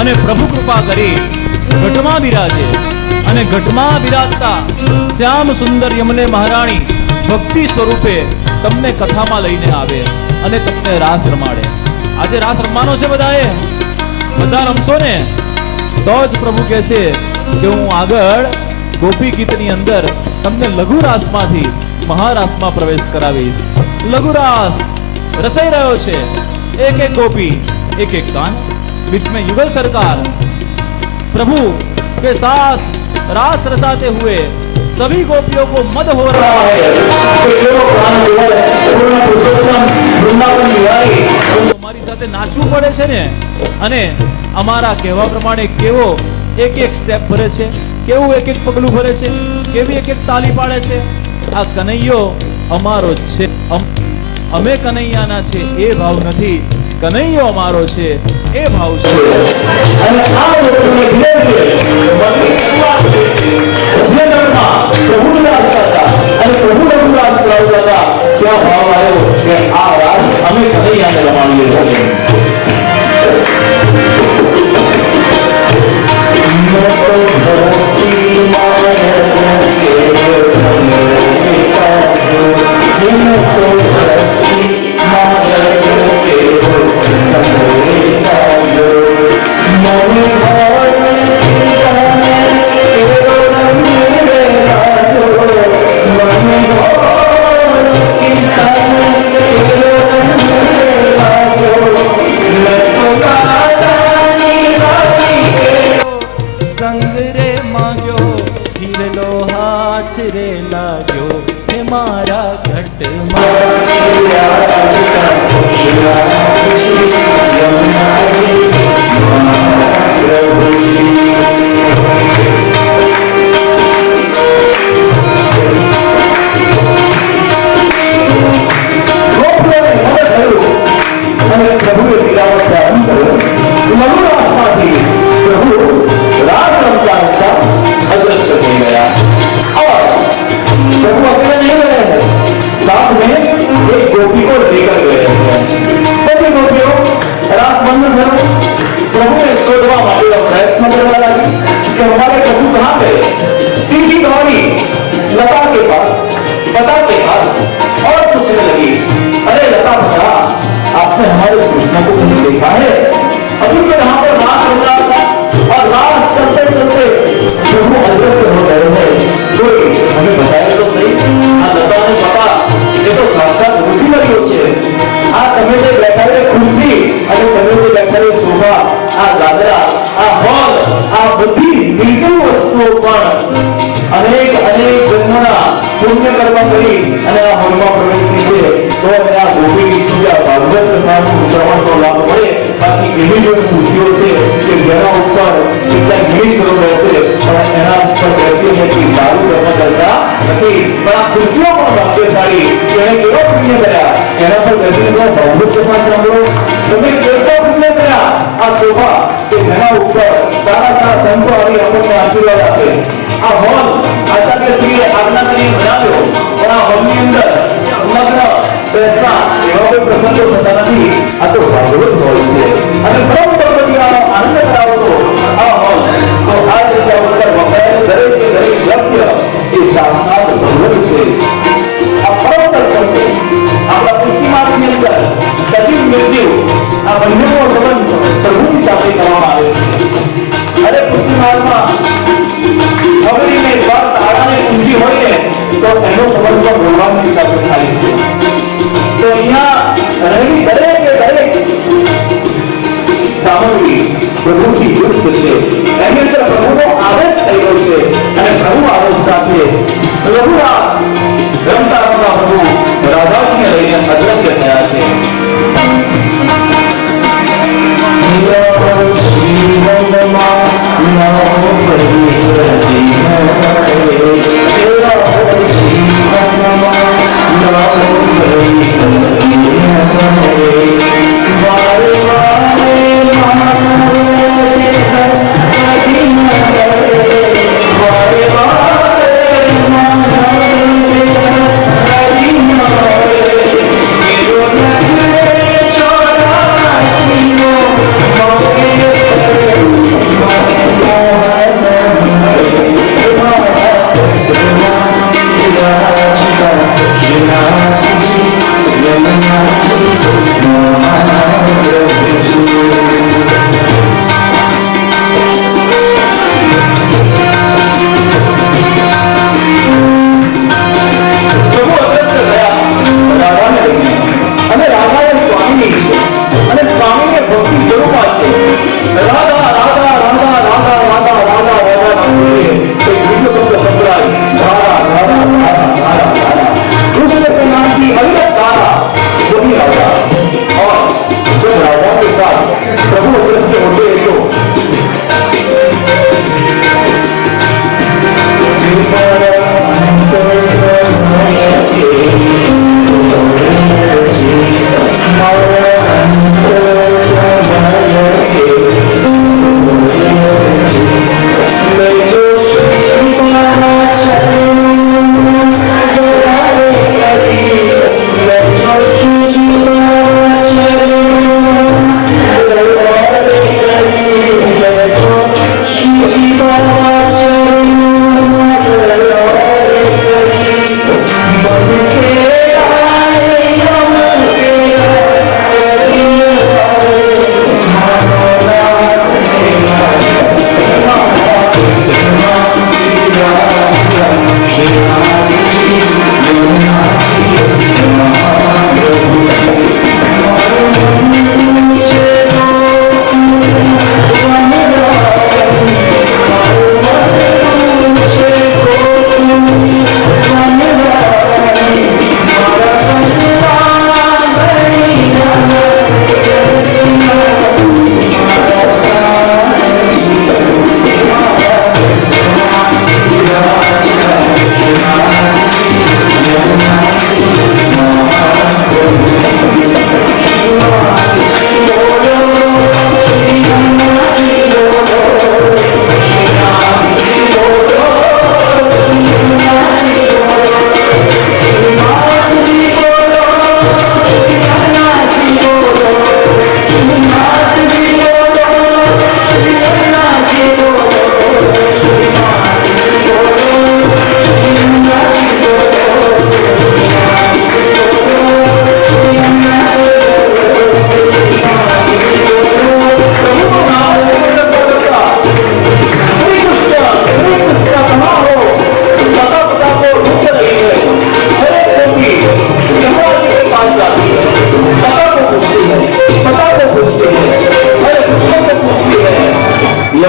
અને પ્રભુ કૃપા કરી ઘટમાં બિરાજે અને ઘટમાં બિરાજતા શ્યામ સુંદર યમને મહારાણી ભક્તિ સ્વરૂપે તમને કથામાં લઈને આવે અને તમને રાસ રમાડે. આજે રાસ રમવાનો છે બધાએ, બધા રમશો ને તો જ પ્રભુ કહે છે કે હું આગળ ગોપી ગીતની અંદર તમને લઘુ રાસમાંથી મહારાસમાં પ્રવેશ કરાવીશ. લઘુ રાસ રચાઈ રહ્યો છે, एक एक गोपी एक एक गान, बीच में युगल सरकार प्रभु के साथ रास रचाते हुए सभी गोपियों को मद हो रहा है. અમારી સાથે નાચવું પડે છે ને, અને અમારા કહેવા પ્રમાણે કેવો એક એક સ્ટેપ ભરે છે, કેવું એક એક પગલું ભરે છે, કેવી એક એક તાલી પાડે છે. આ કનૈયો અમારો જ છે, અમે કનૈયાના છે એ ભાવ નથી, કનૈયો અમારો છે એ ભાવ છે. અને આ લોકોને ધીરે ધીરે બધી શરૂઆત ભજનમાં પ્રભુ રાસ કરતા અને પ્રભુ રાસ કરાવતા ત્યાં ભાવ આવ્યો કે આ રાસ અમે કનૈયાને રમાડીએ છીએ.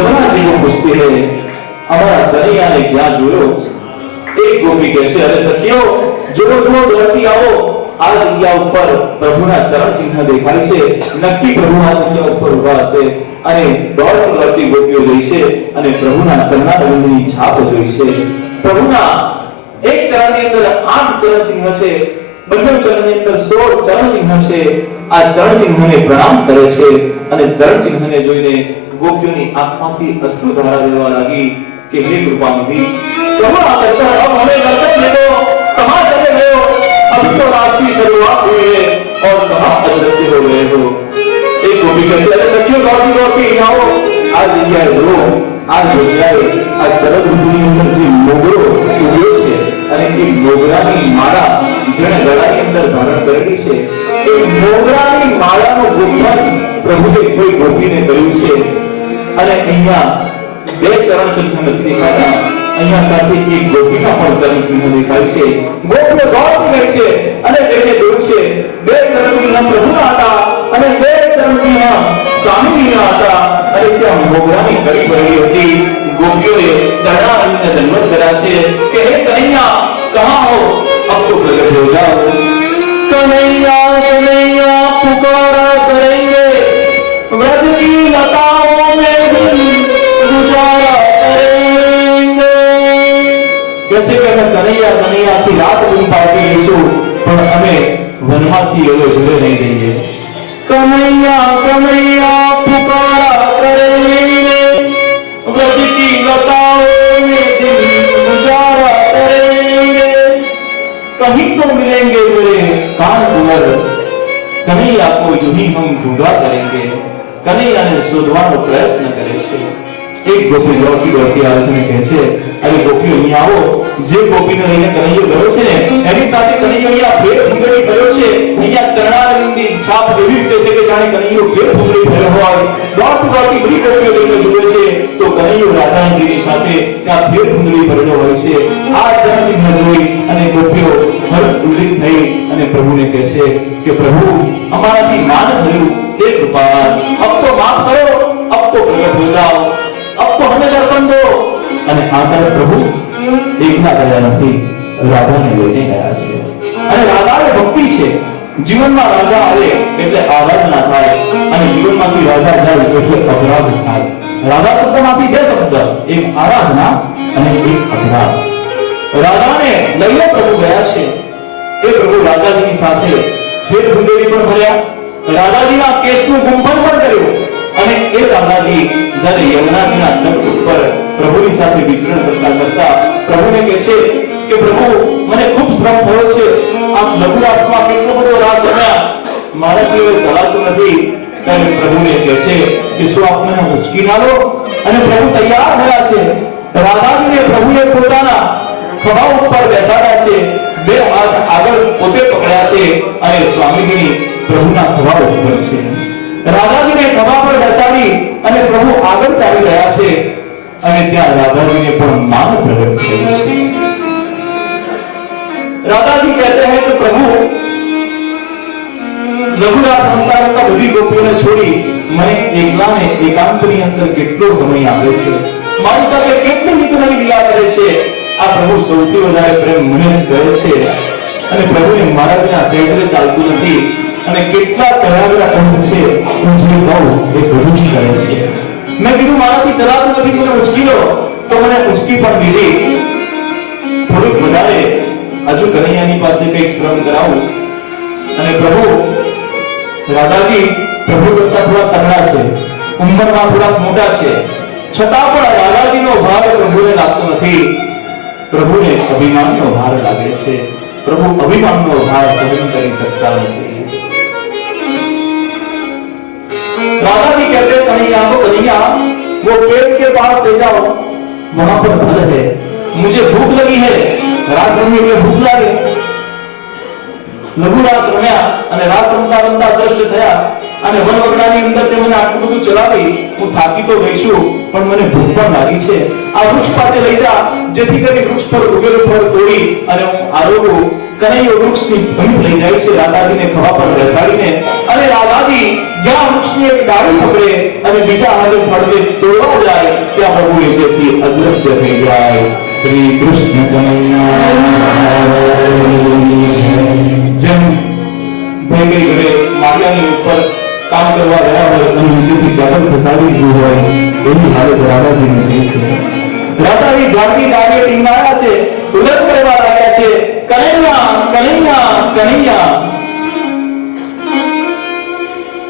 यमुना जी को पूछती है हमारा कन्हैया ने क्या जोयो? एक गोपी कहશે અરે સખીઓ જો દોડતી આવો આ જગ્યા ઉપર પ્રભુના ચરણ ચિહ્ન દેખાય છે નક્કી પ્રભુ આ જગ્યા ઉપર ઊભા હશે અને દોડતી ગોપીઓ જોઈ છે અને પ્રભુના ચરણારવિંદની છાપ જોઈ છે પ્રભુના એક ચરણની અંદર 8 ચરણ ચિહ્ન છે બંને ચરણની અંદર 16 ચરણ ચિહ્ન છે આ ચરણ ચિહ્નને પ્રણામ કરે છે અને ચરણ ચિહ્નને જોઈને ગોપીઓની આંખમાંથી અશ્રુધારા વહેવા લાગી कि हे कृपानिधि तुम आकर अब हमें दर्शन दे दो कहां चले गए हो अब तो रात की शुरुआत हुई है और कहां अदृश्य हो गए हो एक गोपी कहती अरे सखियों दौड़ती आओ आज जગ્યાએ જો આ જગ્યાએ આ શરદ ઋતુની અંદર જે મોગરો ઉગ્યો છે અને એ મોગરાની માળા જેણે ગળાની અંદર ધારણ કરેલી છે એ મોગરાની માળાનો ગુંથન પ્રભુએ કોઈ ગોપીને કર્યું છે અને અહીંયા બે ચરણ ચિહ્ન નથી દેખાતા અહીંયા સાથે એક ગોપીના પણ ચરણ ચિહ્ન દેખાય છે ગોપીઓ દોડતી ગઈ છે અને જેને જોયું છે બે ચરણ ચિહ્ન પ્રભુના હતા અને બે ચરણ ચિહ્ન સ્વામીજીના હતા અને ત્યાં મોગરાની કડી પડેલી હતી ગોપીઓએ ચરણારવિંદને દંડવત કર્યા છે કે હે કનૈયા કહાં હો અબ તો પ્રગટ हो जाओ कन्हैया कन्हैया पुकारा करेंगे व्रज की लताओं में कैसे कहना कन्हैया कन्हैया की रात दिन पार्टी ईशु पर हमें वनमाथी एलो जुड़े नहीं देंगे कन्हैया कन्हैया पुकारा करेंगे व्रज की लताओं में दिन गुजारा करेंगे कहीं तो मिलेंगे मेरे कान कुंवर कन्हैया को यूं ही हम ढूंढा करेंगे कन्हैया ने शोधવાનો પ્રયત્ન કરે છે એક ગોપી દોડતી આવે છે અને કહે છે અરે ગોપીઓ અહીં આવો જે ગોપીને લઈને કનૈયો ગયો છે ને એની સાથે કનૈયો અહીંયા ફેર ફૂંગળી કર્યો છે અહીંયા ચરણારવિંદની છાપ એવી રીતે છે કે જાણે કનૈયો ફેર ફૂંગળી થયો હોય દોડતી બધી ગોપીઓ લઈને જુએ છે તો કનૈયો રાધાજીની સાથે ત્યાં ફેર ફૂંગળી ભરેલો હોય છે આ ચરણ ચિહ્ન જોઈ અને ગોપીઓ હર્ષ ઉલ્લિત થઈ અને પ્રભુને કહે છે કે પ્રભુ અમારાથી માન થયું हे कृपाल अब तो माफ करो अब तो प्रकट हो जाओ अब तो हमें दर्शन दो અને આ તરફ પ્રભુ એકલા ગયા નથી રાધાને લઈને ગયા છે અને રાધાએ ભક્તિ છે જીવનમાં રાધા આવે એટલે આરાધના થાય અને જીવનમાંથી રાધા જાય એટલે અપરાધ થાય રાધા શબ્દમાંથી બે શબ્દ એક આરાધના અને એક અપરાધ રાધાને લઈને પ્રભુ ગયા છે એ પ્રભુ રાધાજીની સાથે ફેર ફૂંગળી પણ ભર્યા રાધાજીના કેસનું ગુંફન પણ કર્યું અને એ રાધાજી જ્યારે યમુનાજીના તટ ઉપર પ્રભુની સાથે વિચરણ કરતા કરતા પ્રભુને કહે છે કે પ્રભુ મને ખૂબ શ્રમ થયો છે આ લઘુ રાસમાં કેટલો બધો રાસ રમ્યા મારાથી હવે ચલાતું નથી ત્યારે પ્રભુને કહે છે કે શું આપને ઉચકી ના લો અને પ્રભુ તૈયાર થયા છે રાધાજીને પ્રભુએ પોતાના ખભા ઉપર બેસાડ્યા છે બે હાથ આગળ પોતે પકડ્યા છે અને સ્વામીજીની પ્રભુના ખભા ઉપર છે રાધાજીને ખભા પર બેસાડી અને પ્રભુ આગળ ચાલી રહ્યા છે અને ત્યાં રાધાજીને પણ માન પ્રગટ થયું છે રાધાજી કહેતે हैं कि प्रभु લઘુરાસ રમતા રમતા બધી ગોપીઓને છોડી મને એકલાને એકાંતની અંદર કેટલો સમય આપે છે મારી સાથે કેટલી નવી લીલા કરે છે આ પ્રભુ સૌથી વધારે પ્રેમ મને જ કરે છે અને પ્રભુને મારા વિના સહેજે ચાલતું નથી અને કેટલા કરાવેલા કંઠ છે હું જે કહું એ બધું જ કરે છે મેં કીધું મારાથી ચલાતું નથી મને ઉચકી લો તો મને ઉચકી પણ દીધી થોડુંક વધારે હજુ કનૈયાની પાસે કંઈક શ્રમ કરાવું અને પ્રભુ રાધાજી પ્રભુ કરતા થોડા તગડા છે ઉંમરમાં થોડા મોટા છે છતાં પણ રાધાજીનો ભાર પ્રભુને લાગતો નથી પ્રભુને અભિમાનનો ભાર લાગે છે પ્રભુ અભિમાનનો ભાર સહન કરી શકતા નથી राधाजी कहते हैं कन्हैया को कन्हैया वो पेड़ के पास ले जाओ वहां पर फल है मुझे भूख लगी है रास रमने के भूख लागे लघु रास रम्या અને રાસ રમતા રમતા દ્રશ્ય થયા અને વનવગડાની અંદર તે મને આટલું બધું ચલાવી હું થાકી તો ગઈ છું પણ મને ભૂખ પણ લાગી છે આ વૃક્ષ પાસે લઈ જા જેથી કરી વૃક્ષ પર ઉગેલું ફળ તોડી અને હું આરોગું કનૈયો વૃક્ષની સમીપ લઈ જાય છે રાધાજીને ખભા પર બેસાડીને અને રાધાજી જ્યાં વૃક્ષની એક ડાળી પકડે અને બીજા હાથે ફળને તોડવા જાય ત્યાં પ્રભુ નીચેથી અદ્રશ્ય થઈ જાય. શ્રી કૃષ્ણ કનૈયા. જેમ ભેગી ઘરે માળિયાની ઉપર કામ કરવા ગયા હોય અને નીચેથી કાગળ ફસાવી ગયું હોય એવી હાલત રાધાજીની થઈ છે. રાધાજી ઝાડની ડાળે ટીંગાયા છે, ઉલટ કરવા લાગ્યા છે, કનૈયા કનૈયા કનૈયા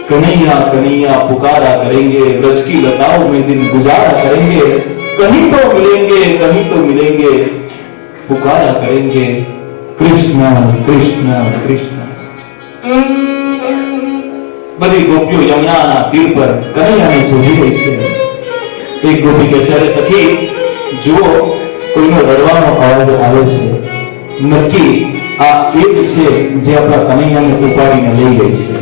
कन्हैया कन्हैया पुकारा करेंगे, ब्रज की लताओं में दिन गुजारा करेंगे, कहीं तो मिलेंगे, पुकारा करेंगे, कृष्ण कृष्ण कृष्ण. बड़ी गोपियों यमुनाના તીર પર કનૈયાને શોધી રહી છે. એક ગોપી કહે છે, અરે સખી જુઓ, કોઈનો રડવાનો અવાજ આવે છે, નક્કી આ એ જ છે જે આપણા કનૈયાને ઉપાડીને લઈ ગઈ છે.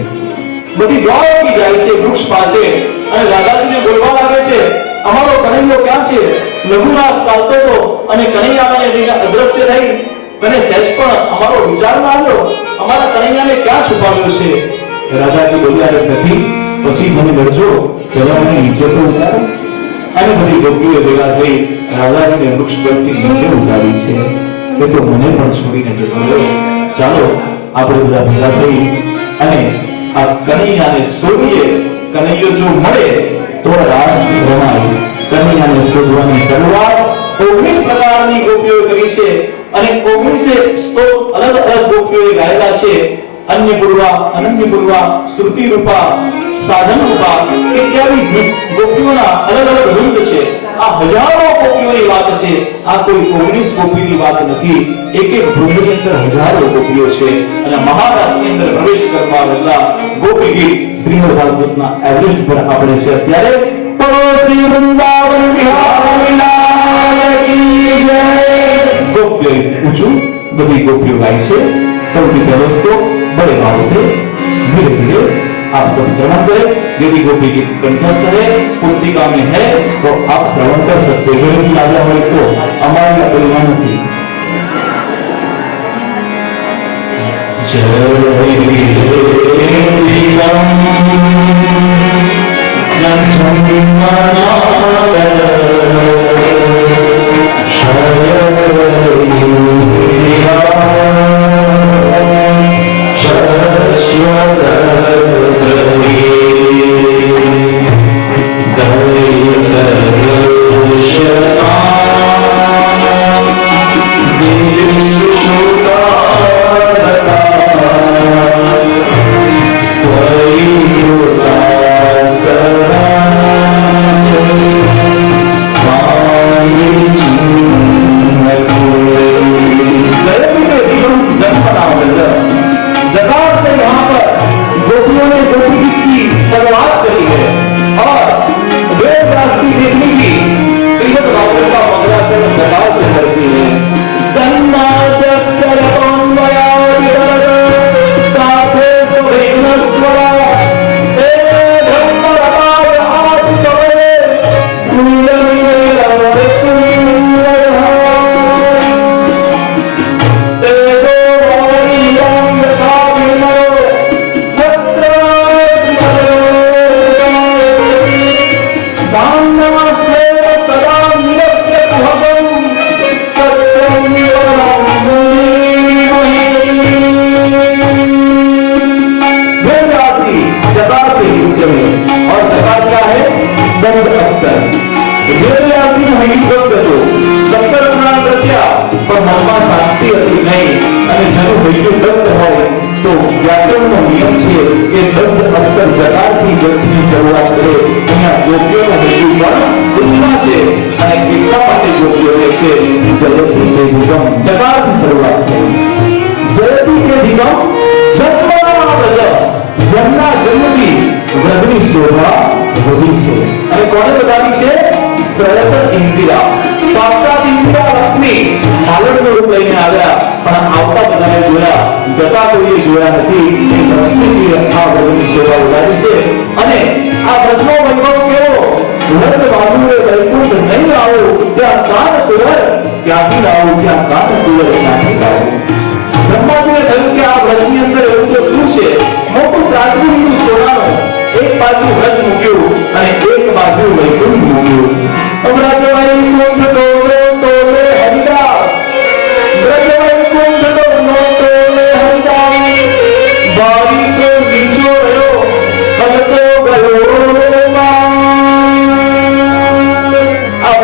બધી દોડી જાય છે વૃક્ષ પાસે અને રાધાજીને બોલવા લાગે છે, અમારો કનૈયો ક્યાં છે? લઘુનાથ ચાલતો હતો અને કનૈયાને લઈને અદ્રશ્ય થઈ, અને સહેજ પણ અમારો વિચાર ના આવ્યો, અમારા કનૈયાને ક્યાં છુપાવ્યો છે? રાધાજી બોલ્યા, અરે સખી પછી મને ડરજો, પહેલા મને નીચે તો ઉતારો. અને બધી ગોપીઓ ભેગા થઈ રાધાજીને વૃક્ષ પરથી નીચે ઉતારી છે. એ તો મને પણ છોડીને જતો રહ્યો. ચાલો આપણે બધા ભેગા થઈ અને આ કનૈયાને શોધીએ. કનૈયો જો મળે તો રાસ રમાય. કનૈયાને શોધવાની શરૂઆત 19 પ્રકારની ગોપીઓએ કરી છે અને 19 સ્તોત્ર અલગ અલગ ગોપીઓએ ગાયેલા છે. અન્યપૂર્વા, અનન્યપૂર્વા, શ્રુતિ રૂપા, સાધન રૂપા ઇત્યાદિ ગોપીઓના અલગ અલગ વૃંદ છે. આ હજારો ગોપીઓની વાત છે. આ કોઈ 19 ગોપીની વાત નથી. એક એક વૃંદની અંદર હજારો ગોપીઓ છે અને મહારાષ્ટ્રની અંદર પ્રવેશ કરવા પહેલા ગોપી ગીત શ્રીમદ ભાગવતના એવરેસ્ટ પર આપણે છે અત્યારે. બોલો શ્રી વૃંદાવન બિહારી લાલ કી જય. ગોપીઓ ઊંચું બધી ગોપીઓ ગાય છે. સૌથી પહેલો સ્તોત્ર बड़े भाव से धीरे धीरे आप सब श्रवण करें. यदि गोपी गीत कंठस्थ है, पुस्तिका में है तो आप श्रवण कर सकते हैं. यदि आज्ञा हो तो हमारी परिमाण थी.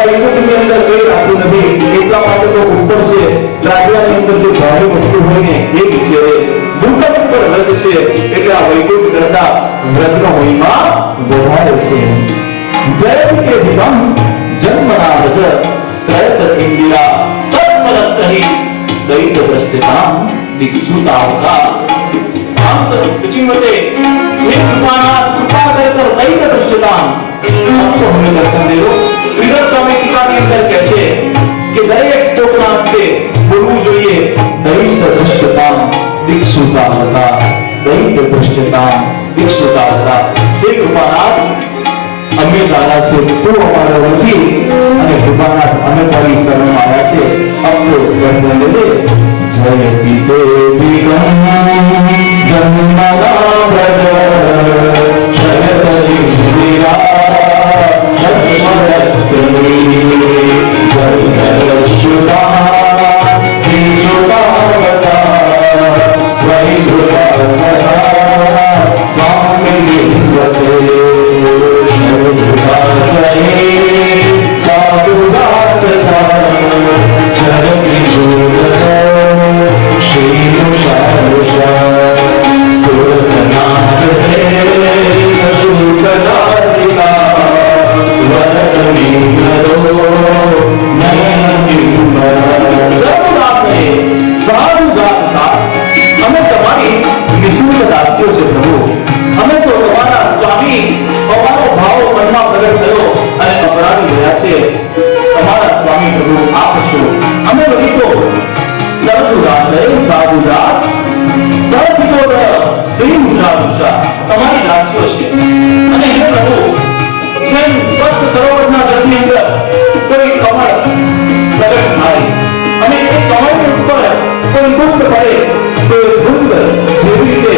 વૈકુંઠની અંદર કંઈ રાખવું નથી, એટલા માટે તો ઉપર છે રાજ્યની અંદર જે ભારે વસ્તુ હોય ને એ વિચારે દુર્ગમ ઉપર વ્રત છે એટલે આ વૈકુંઠ કરતા વ્રતનો મહિમા વધારે છે. જયતે દિગમ જન્મના વ્રજ શ્રેત ઇન્દિરા સત્મલત્તહી દૈત દ્રષ્ટિતામ દિક્ષુતાવકા सांसद पिचिमते हे कृपानाथ कृपा कर दैत दृष्टिताम. अब तो हमें दर्शन दे दो. श्रीधर स्वामी टीकाની અંદર કહે છે કે દરેક શ્લોકના અંતે બોલવું જોઈએ દૈત દૃષ્ટિતામ દિક્ષુતાવકા, દૈત દૃષ્ટિતામ દિક્ષુતાવકા. હે કૃપાનાથ અમે તારા છે, તું અમારા નથી, અને કૃપાનાથ અમે તારી શરણમાં આવ્યા છે. अब तो दर्शन दे दे. जयति देविगम जन्मना व्रज शरद इंदिरा सत्मलत्तही जयदश्युता दीक्षुतावता स्वैधुतासहा स्वामी लिंगते शरदुदासये साधुदातसा सरसी તમારી દાસીઓ છે. અને હે પ્રભુ, જેમ સ્વચ્છ સરોવરના જળની અંદર કોઈ કમળ પ્રગટ થાય અને એ કમળની ઉપર કોઈ દુઃખ પડે તો દુઃખ જેવી રીતે